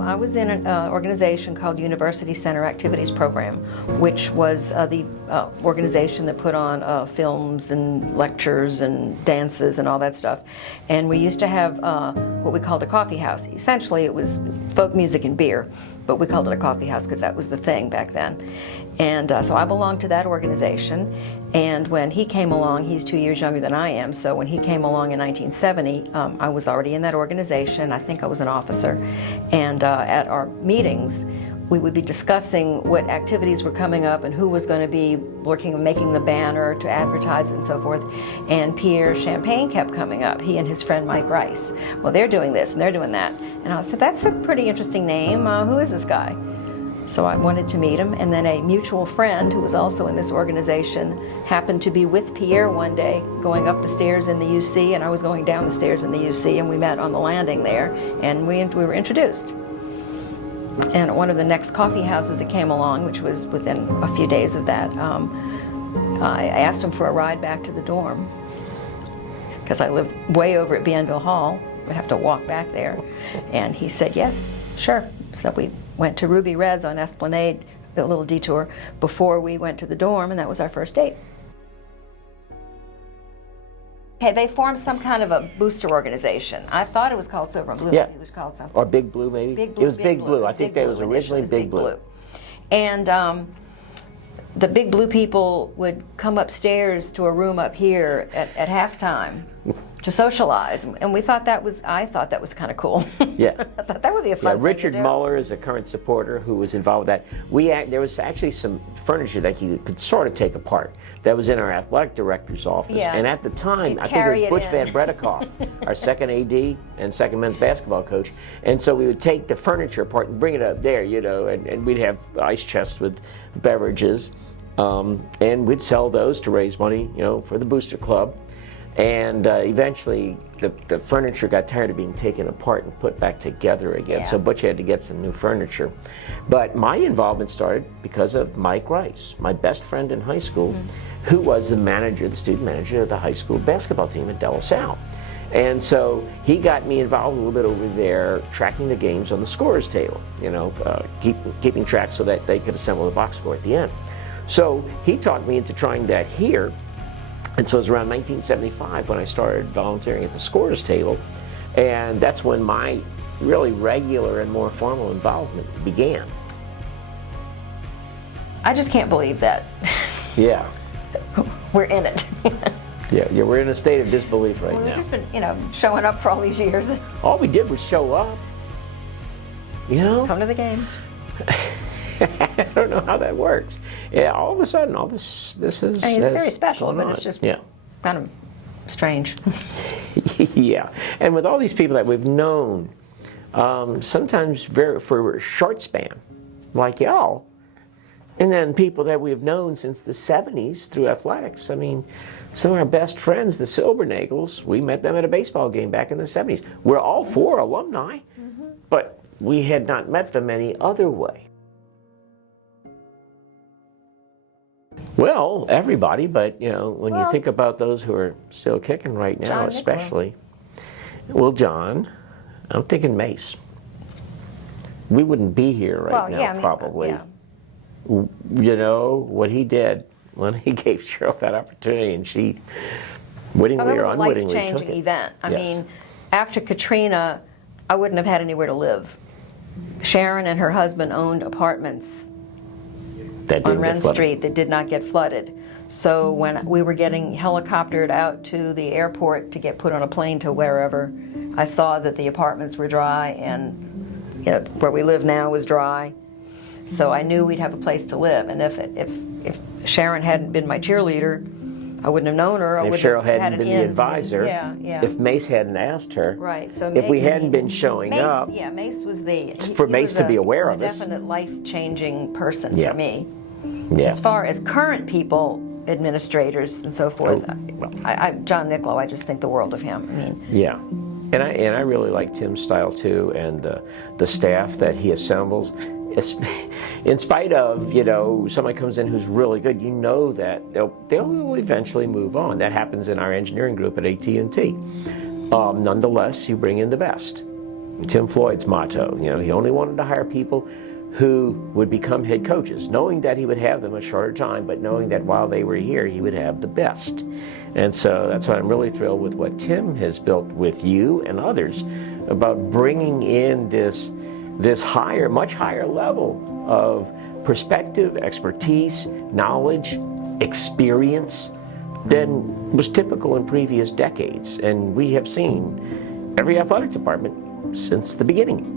I was in an organization called University Center Activities Program, which was the organization that put on films and lectures and dances and all that stuff. And we used to have what we called a coffee house. Essentially, it was folk music and beer, but we called it a coffee house because that was the thing back then. And so I belonged to that organization. And when he came along, he's 2 years younger than I am, so when he came along in 1970, I was already in that organization. I think I was an officer. And at our meetings, we would be discussing what activities were coming up and who was going to be working on making the banner to advertise it and so forth. And Pierre Champagne kept coming up, he and his friend Mike Rice. Well, they're doing this and they're doing that. And I said, that's a pretty interesting name. Who is this guy? So I wanted to meet him, and then a mutual friend who was also in this organization happened to be with Pierre one day going up the stairs in the UC, and I was going down the stairs in the UC, and we met on the landing there, and we were introduced. And at one of the next coffee houses that came along, which was within a few days of that, I asked him for a ride back to the dorm, because I lived way over at Bienville Hall. We'd have to walk back there. And he said, yes, sure. So we went to Ruby Red's on Esplanade, a little detour, before we went to the dorm, and that was our first date. Okay, they formed some kind of a booster organization. I thought it was called Silver and Blue. Yeah. It was called something. Or Big Blue, maybe? Big Blue. It was Big Blue. I think that was originally Big Blue. And the Big Blue people would come upstairs to a room up here at halftime to socialize, and we thought that was, I thought that was kind of cool. Yeah. I thought that would be a fun thing Richard to do. Muller is a current supporter who was involved with that. There was actually some furniture that you could sort of take apart that was in our athletic director's office. Yeah. And at the time, You'd I think carry it was it Butch Van in. Bredekoff, our second AD and second men's basketball coach. And so we would take the furniture apart and bring it up there, you know, and we'd have ice chests with beverages. And we'd sell those to raise money, you know, for the Booster Club. And eventually, the furniture got tired of being taken apart and put back together again. Yeah. So Butch had to get some new furniture. But my involvement started because of Mike Rice, my best friend in high school, who was the manager, the student manager of the high school basketball team at De La Salle. And so he got me involved a little bit over there, tracking the games on the scorer's table, you know, keeping track so that they could assemble the box score at the end. So he talked me into trying that here. And so it was around 1975 when I started volunteering at the scorer's table. And that's when my really regular and more formal involvement began. I just can't believe that. Yeah. We're in it. Yeah, we're in a state of disbelief right We've now. just been, you know, showing up for all these years. All we did was show up. You know? Come to the games. I don't know how that works. Yeah, all of a sudden, all this is. I mean, it's very special, but on. it's just yeah. kind of strange. Yeah, and with all these people that we've known, sometimes for a short span, like y'all, and then people that we've known since the 70s through athletics. I mean, some of our best friends, the Silbernagels, we met them at a baseball game back in the 70s. We're all four alumni, but we had not met them any other way. Well, everybody, but you know, when you think about those who are still kicking right now, John especially, well, John, I'm thinking Mace. We wouldn't be here right now, probably. Yeah. You know, what he did when he gave Cheryl that opportunity, and she wittingly or unwittingly took it. It was a life-changing event. I Yes. mean, after Katrina, I wouldn't have had anywhere to live. Sharon and her husband owned apartments That on didn't get Wren flooded. Street that did not get flooded. So when we were getting helicoptered out to the airport to get put on a plane to wherever, I saw that the apartments were dry, and you know, where we live now was dry. So I knew we'd have a place to live. And if Sharon hadn't been my cheerleader, I wouldn't have known her. I If wouldn't Cheryl have had hadn't an been the in. advisor, Yeah. if Mace hadn't asked her, Right. So if we hadn't been showing Mace, up, yeah, Mace was the for he Mace was to be aware of a us. definite life-changing person Yeah. for me. yeah. As far as current people, administrators and so forth, John Niccolo, I just think the world of him. I mean, Yeah, and I really like Tim's style too, and the staff that he assembles. In spite of, you know, somebody comes in who's really good, you know that they'll eventually move on. That happens in our engineering group at AT&T. Nonetheless, you bring in the best, Tim Floyd's motto. You know, he only wanted to hire people who would become head coaches, knowing that he would have them a shorter time, but knowing that while they were here, he would have the best. And so that's why I'm really thrilled with what Tim has built with you and others about bringing in this higher, much higher level of perspective, expertise, knowledge, experience than was typical in previous decades. And we have seen every athletic department since the beginning